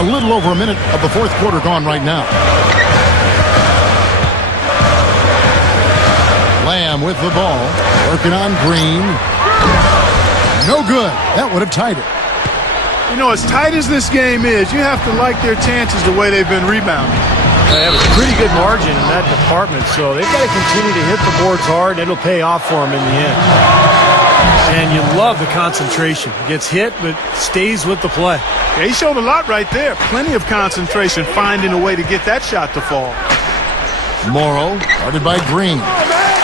A little over a minute of the fourth quarter gone right now. Lamb with the ball. Working on Green. No good. That would have tied it. You know, as tight as this game is, you have to like their chances the way they've been rebounding. They have a pretty good margin in that department, so they've got to continue to hit the boards hard, and it'll pay off for them in the end. And you love the concentration. Gets hit, but stays with the play. Yeah, he showed a lot right there. Plenty of concentration, finding a way to get that shot to fall. Morrow, guarded by Green.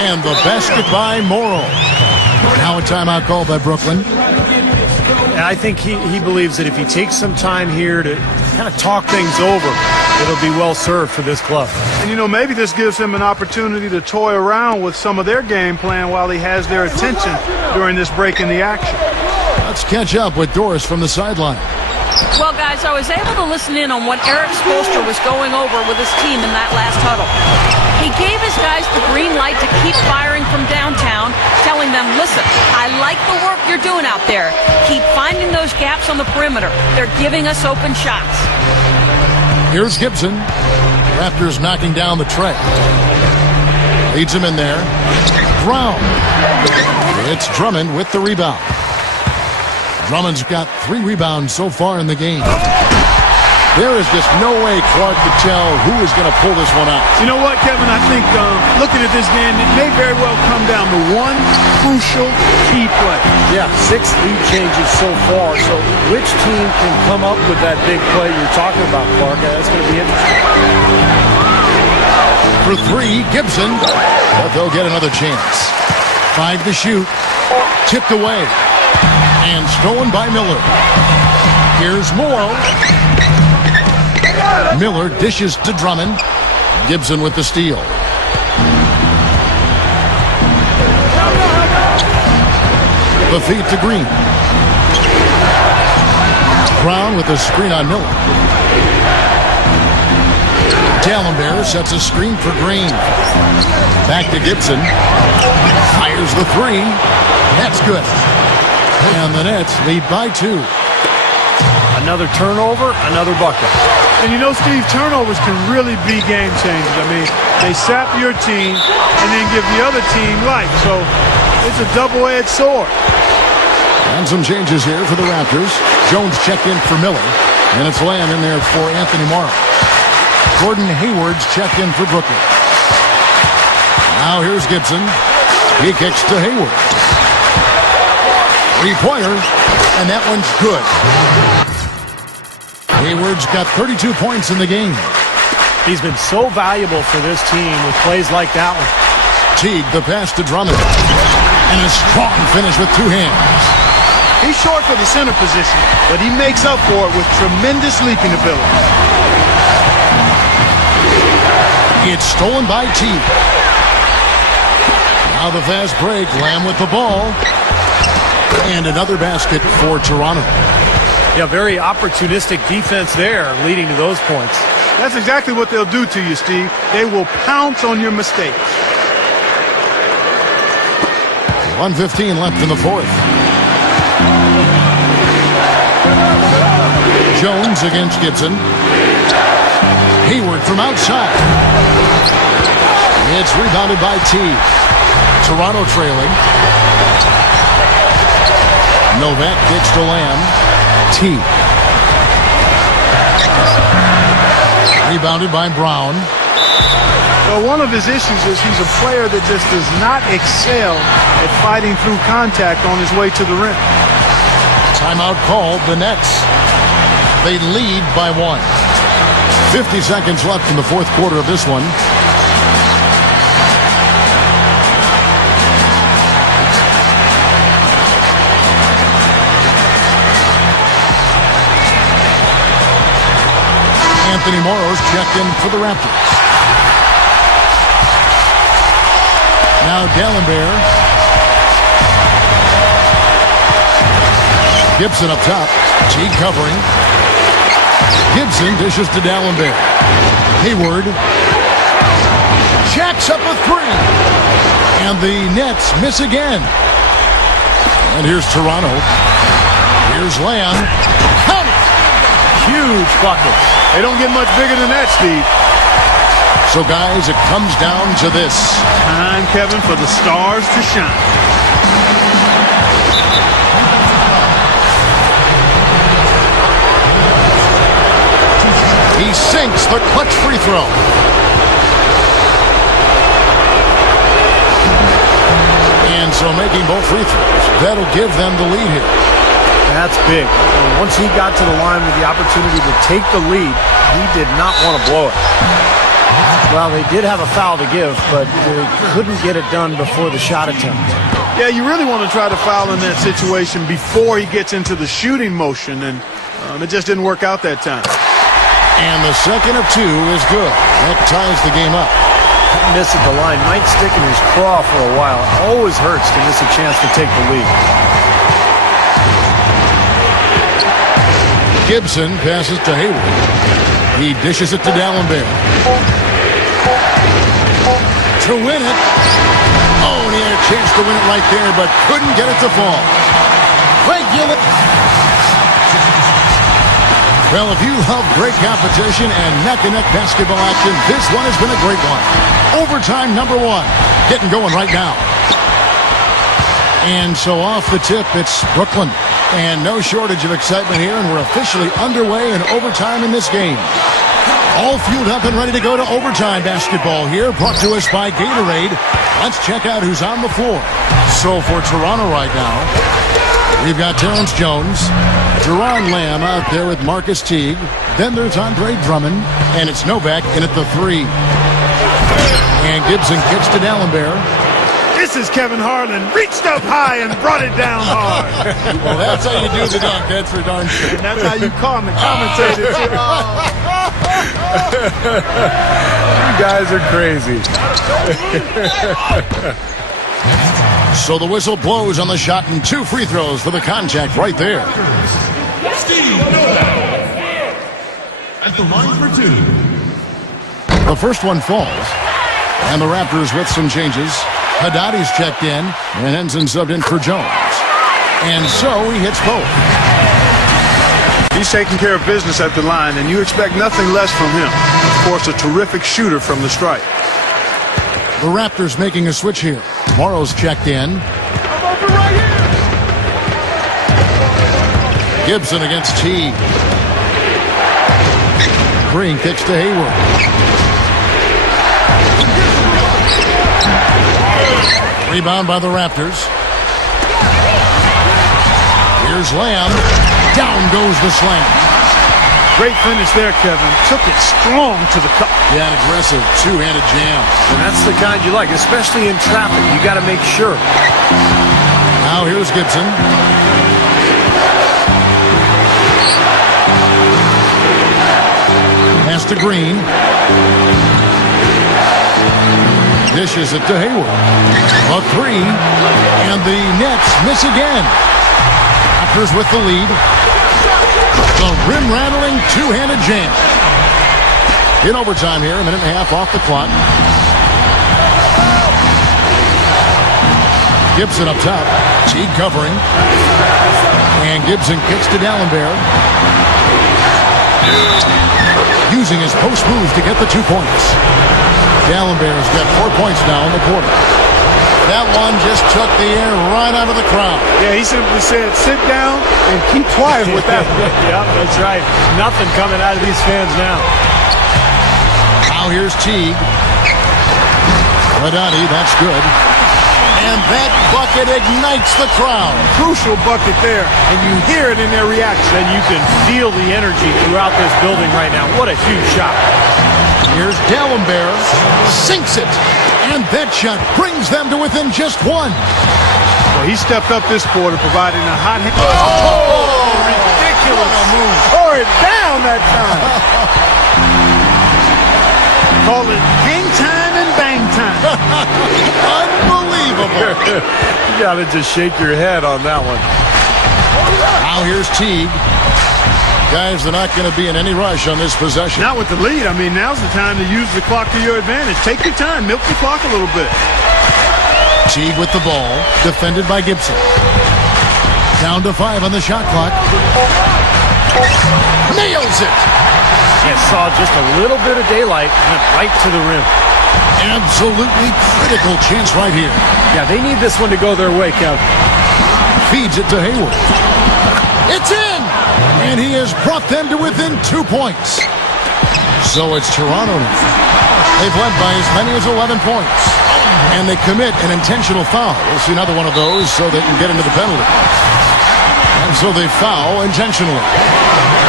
And the basket by Morrow. Now a timeout called by Brooklyn. And I think he believes that if he takes some time here to kind of talk things over, it'll be well served for this club. And, you know, maybe this gives him an opportunity to toy around with some of their game plan while he has their attention during this break in the action. Let's catch up with Doris from the sideline. Well, guys, I was able to listen in on what Eps.2 was going over with his team in that last huddle. He gave his guys the green light to keep firing from downtown, telling them, listen, I like the work you're doing out there. Keep finding those gaps on the perimeter. They're giving us open shots. Here's Gibson. Raptors knocking down the tray. Leads him in there. Brown. It's Drummond with the rebound. Drummond's got 3 rebounds so far in the game. There is just no way Clark could tell who is going to pull this one out. You know what, Kevin? I think looking at this game, it may very well come down to one crucial key play. Yeah, 6 lead changes so far. So which team can come up with that big play you're talking about, Clark? That's going to be interesting. For 3, Gibson. But they'll get another chance. 5 to shoot. Tipped away. And stolen by Miller. Here's Morrow. Miller dishes to Drummond. Gibson with the steal. The feed to Green. Brown with a screen on Miller. D'Alembert sets a screen for Green. Back to Gibson. Fires the 3. That's good. And the Nets lead by 2. Another turnover, another bucket. And you know, Steve, turnovers can really be game changers. I mean, they sap your team and then give the other team life. So it's a double-edged sword. And some changes here for the Raptors. Jones checked in for Miller. And it's Lamb in there for Anthony Morrow. Gordon Hayward's checked in for Brooklyn. Now here's Gibson. He kicks to Hayward. 3-pointer, and that one's good. Hayward's got 32 points in the game. He's been so valuable for this team with plays like that one. Teague, the pass to Drummond. And a strong finish with 2 hands. He's short for the center position, but he makes up for it with tremendous leaping ability. It's stolen by Teague. Now the fast break. Lamb with the ball. And another basket for Toronto. Yeah, very opportunistic defense there, leading to those points. That's exactly what they'll do to you, Steve. They will pounce on your mistakes. 1:15 left in the fourth. Jones against Gibson. Hayward from outside. It's rebounded by Teague. Toronto trailing. Novak kicks to Lamb. Teague. Rebounded by Brown. Well, one of his issues is he's a player that just does not excel at fighting through contact on his way to the rim. Timeout called. The Nets. They lead by 1. 50 seconds left in the fourth quarter of this one. Anthony Morrow's checked in for the Raptors. Now D'Alembert. Gibson up top. Teague covering. Gibson dishes to D'Alembert. Hayward. Jacks up a 3. And the Nets miss again. And here's Toronto. Here's Lamb. Count it! huge buckets. They don't get much bigger than that, Steve. So, guys, it comes down to this. Time, Kevin, for the stars to shine. He sinks the clutch free throw. And so making both free throws, that'll give them the lead here. That's big. And once he got to the line with the opportunity to take the lead, he did not want to blow it. Well, they did have a foul to give, but they couldn't get it done before the shot attempt. Yeah, you really want to try to foul in that situation before he gets into the shooting motion, and it just didn't work out that time. And the second of two is good. That ties the game up. Miss at the line might stick in his craw for a while. It always hurts to miss a chance to take the lead. Gibson passes to Hayward. He dishes it to D'Alembert. To win it. Oh, and he had a chance to win it right there, but couldn't get it to fall. Well, if you love great competition and neck-and-neck basketball action, this one has been a great one. Overtime number one. Getting going right now. And so off the tip, it's Brooklyn. And no shortage of excitement here, and we're officially underway in overtime in this game. All fueled up and ready to go to overtime basketball here, brought to us by Gatorade. Let's check out who's on the floor. So for Toronto right now, we've got Terrence Jones, Jerron Lamb out there with Marcus Teague. Then there's Andre Drummond, and it's Novak in at the three. And Gibson kicks to D'Alembert. This is Kevin Harlan, reached up high and brought it down hard. Well, that's how you do the dunk. That's for darn sure. And that's how you call the commentators. You guys are crazy. So the whistle blows on the shot and two free throws for the contact right there. Steve at the line for two. The first one falls. And the Raptors with some changes. Haddadi's checked in, and Henson subbed in for Jones. And so he hits both. He's taking care of business at the line, and you expect nothing less from him. Of course, a terrific shooter from the stripe. The Raptors making a switch here. Morrow's checked in. Gibson against Teague. Green kicks to Hayward. Rebound by the Raptors. Here's Lamb. Down goes the slam. Great finish there, Kevin. Took it strong to the cup. Yeah, an aggressive two-handed jam. And that's the kind you like, especially in traffic. You got to make sure. Now here's Gibson. Pass to Green. Dishes it to Hayward. A three, and the Nets miss again. Raptors with the lead. The rim-rattling two-handed jam. In overtime here, a minute and a half off the clock. Gibson up top. Teague covering. And Gibson kicks to D'Alembert. Using his post move to get the 2 points. D'Alembert's got 4 points now in the quarter. That one just took the air right out of the crowd. Yeah, he simply said, sit down and keep quiet with that. Yeah, that's right. Nothing coming out of these fans now. Now here's Teague. Haddadi, that's good. And that bucket ignites the crowd. Crucial bucket there, and you hear it in their reaction. And you can feel the energy throughout this building right now. What a huge shot. Here's D'Alembert. Sinks it. And that shot brings them to within just one. Well, he stepped up this quarter, providing a hot hand. Oh, ridiculous. What a move. Tore it down that time. Call it hang time and bang time. Unbelievable. You got to just shake your head on that one. Now here's Teague. Guys, they're not going to be in any rush on this possession. Not with the lead. I mean, now's the time to use the clock to your advantage. Take your time. Milk the clock a little bit. Teague with the ball. Defended by Gibson. Down to 5 on the shot clock. Nails it. And saw just a little bit of daylight and went right to the rim. Absolutely critical chance right here. Yeah, they need this one to go their way, Kev. Feeds it to Hayward. It's in! And he has brought them to within 2 points. So it's Toronto now. They've led by as many as 11 points. And they commit an intentional foul. We'll see another one of those so they can get into the penalty. And so they foul intentionally.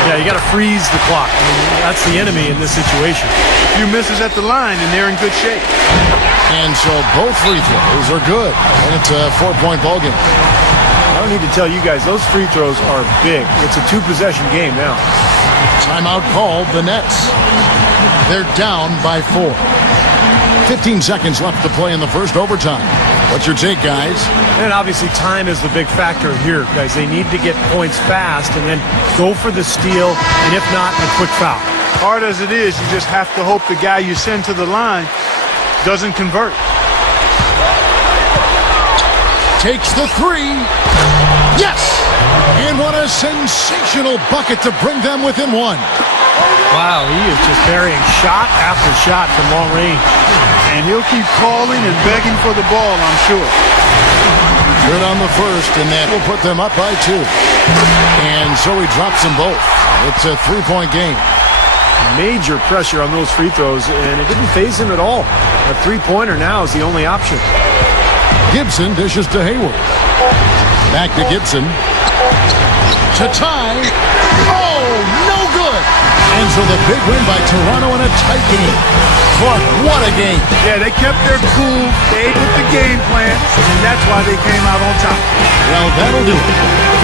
Yeah, you got to freeze the clock. I mean, that's the enemy in this situation. A few misses at the line, and they're in good shape. And so both free throws are good. And it's a 4-point ball game. I don't need to tell you guys, those free throws are big. It's a 2-possession game now. Timeout called the Nets. They're down by 4. 15 seconds left to play in the first overtime. What's your take, guys? And obviously time is the big factor here, guys. They need to get points fast and then go for the steal, and if not, a quick foul. Hard as it is, you just have to hope the guy you send to the line doesn't convert. Takes the three. Yes! And what a sensational bucket to bring them within 1. Wow, he is just burying shot after shot from long range. And he'll keep calling and begging for the ball, I'm sure. Good on the first, and that will put them up by 2. And so he drops them both. It's a 3-point game. Major pressure on those free throws, and it didn't faze him at all. A 3-pointer now is the only option. Gibson dishes to Hayward. Back to Gibson. To tie. Oh, no good. And so the big win by Toronto in a tight game. Clark, what a game. Yeah, they kept their cool, stayed with the game plan, and that's why they came out on top. Well, that'll do it.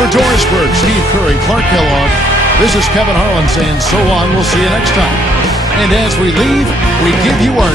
For Doris Berg, Steve Curry, Clark Kellogg, this is Kevin Harlan saying so long. We'll see you next time. And as we leave, we give you our